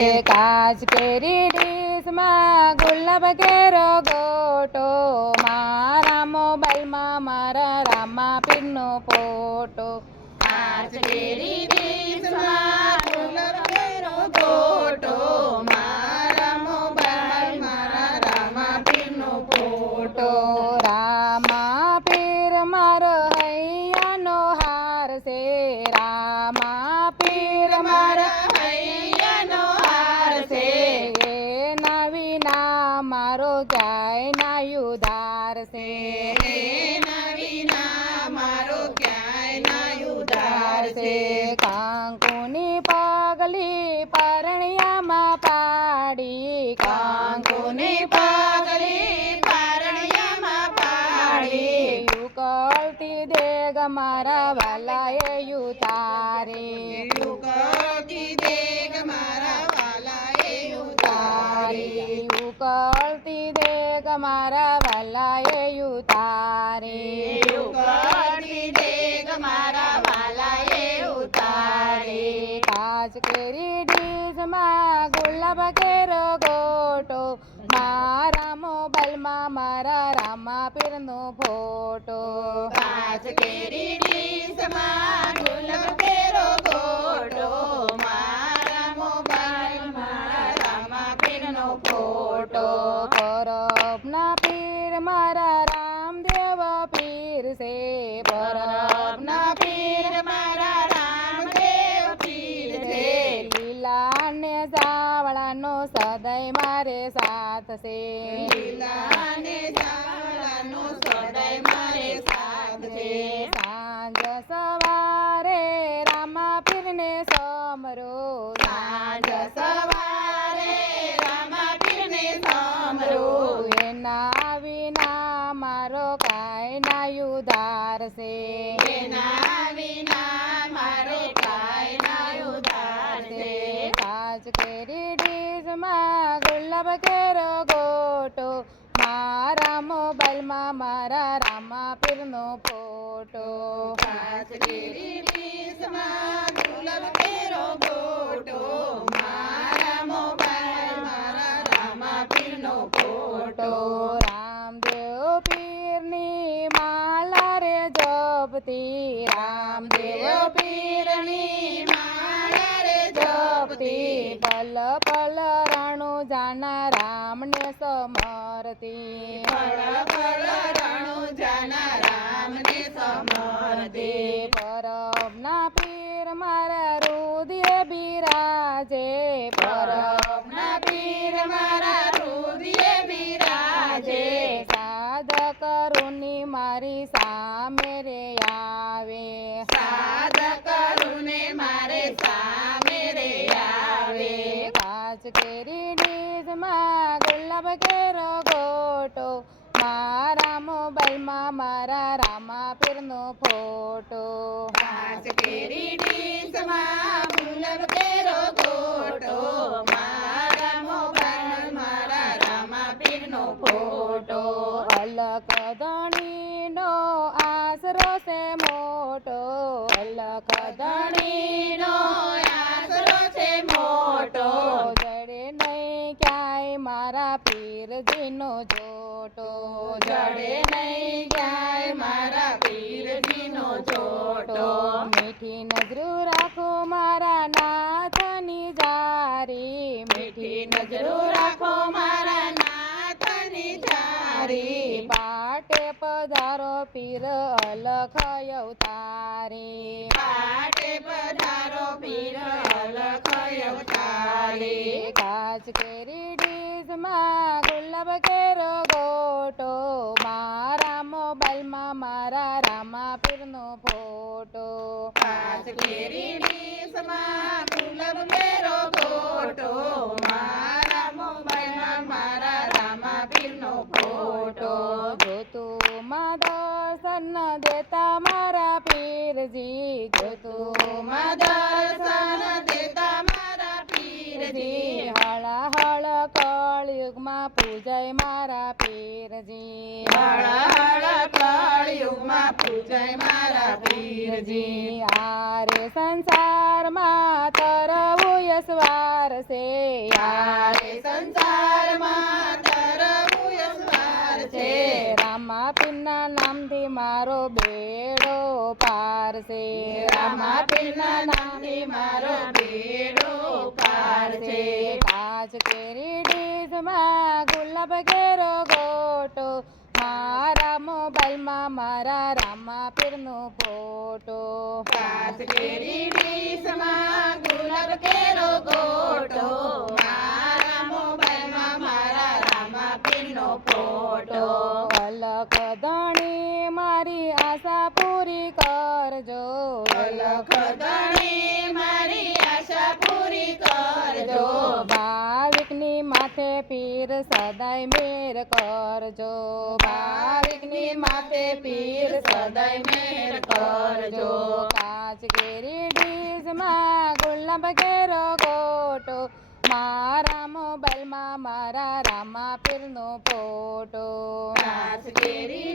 કાચ કેરી ડીશમાં ગુલાબ કેરો ગોટો, મારા મોબાઈલમાં મારા રામા પીરનો ફોટો. કાચ કેરી ડીશમાં ગુલાબ કેરો ગોટો, મારા મોબાઈલ મારા રામા પીરનો ફોટો. રામા પીર મારો હૈયાનો હાર છે, રામા પીર મારા હૈયાનો હાર છે, એના વિના મારો ક્યાંય ના ઉધાર છે. એના વિના મારો ક્યાંય ના ઉધાર છે. કાંકુની પગલી પરણિયામાં પાડી, કાંકુની પગલી પરણિયામાં પાડી, ઉકળતી દેગ મારા વાલાએ ઉતારી, ઉકળતી દેગ મારા વાલાએ ઉતારી, ઉકળતી દેગ મારા વાલાએ ઉતારી. ઉકળતી દેગ મારા વાલાએ ઉતારી. કાચ કેરી ડીશમાં ગુલાબ કેરો ગોટો, મારા મોબાઈલમાં મારા રામા પીરનો ફોટો. કાચ કેરી ડીશમાં ગુલાબ કેરો ગોટો, મારા મોબાઈલ મારા રામા પીરનો ફોટો. પરબના પીર મારા રામદેવ પીર છે, પરબના પીર મારા રામદેવ પીર છે, લીલા ને સાવળાનો સદાય મારે સાથ છે. લીલા ને જાવળાનો સદાય મારે સાથ છે. સાંજ સવારે રામા પીરને સમરો, સાંજ સવારે રામા પીરને સાંભળો, એના વિના મારો કાંઈ ના ઉધાર છે. એના વિના મારો કાંઈ ના ઉધાર છે. કાચ કેરી ડીશમાં ગુલાબ કેરો ગોટો, મારા મોબાઈલમાં મારા રામા પીરનો ફોટો. કાચ કેરી ડીશમાં ગુલાબ કેરો ગોટો, મારા મોબાઈલ મારા રામા પીરનો ફોટો. રામદેવ પીરની માલા રે જપતી, રામદેવ પીરની માળા રે જપતી, પલ પલ રણુ જાના રામને સમરતી. પળ પળ રણુ જાના રામને સમરતી. પરબના પીર મારા રુદિએ બિરાજે, પરબના પીર મારા હૃદયે બિરાજે, સાધક રૂની મારી સામે રે આવે. સાધક રૂને મારે સામે રે આવે. કાચ કેરી ડીશમાં ગુલાબ કેરો ગોટો, મારા મોબાઈલમાં મારા રામા પીરનો ફોટો. કાચ કેરી ડીશમાં ગુલાબ કેરો ગોટો, મારા મોબાઈલ મારા રામા પીરનો ફોટો. અલક ધણીનો આશરો છે મોટો, અલક ધણીનો આશરો છે મોટો, જડે નહીં ક્યાંય મારા પીરજીનો જોટો. જડે નહીં ક્યાંય મારા પીરજીનો જોટો. મીઠી નજરો રાખો મારા નાથની જારી, મીઠી નજરો રાખો મારા નાથની જારી, પાટે પધારો પીર અલખ અવતારી. પાટે પધારો પીર અલખ અવતારી. કાચ કેરી ડીશમાં ગુલાબ કેરો ગોટો, મારા મોબાઈલમાં મારા રામા પીરનો ફોટો. કાચ કેરી ડીશમાં ગુલાબ કેરો ગોટો, મારા મોબાઈલમાં મારા રામા પીરનો ફોટો. ગોતુમાં દર્શન દેતા મારા પીરજી, ગોતુમાં દર્શન દેતા મારા પીરજી, પીરજી હળ હળ કળયુગમાં પૂજાય મારા પીરજી હળ હળ કળયુગમાં પૂજાય મારા પીરજી આરે સંસારમાં તરવું યસવાર છે યારે સંસારમાં તરવું યસવાર છે રામા પીરના નામથી મારો બેડો પાર છે રામા પીરના નામથી મારો બેડો પાર છે કાચ કેરી ડીશમાં ગુલાબ કેરો ગોટો મારા મોબાઈલમાં મારા રામા પીરનો ફોટો કાચ કેરી ડીશમાં ગુલાબ કેરો ગોટો મારા મોબાઈલમાં મારા રામા પીરનો ફોટો અલખ ધણી મારી આશા પૂરી કરજો અલખ ધણી મારી આશા પૂરી કરજો ભાવિકની માથે પીર સદાય મેર કરજો ભાવિકની માથે પીર સદાય મેર કરજો કાચ કેરી ડીશમાં ગુલાબ કેરો ગોટો મારા મોબાઈલમાં મારા રામા પીરનો ફોટો કાચ કેરી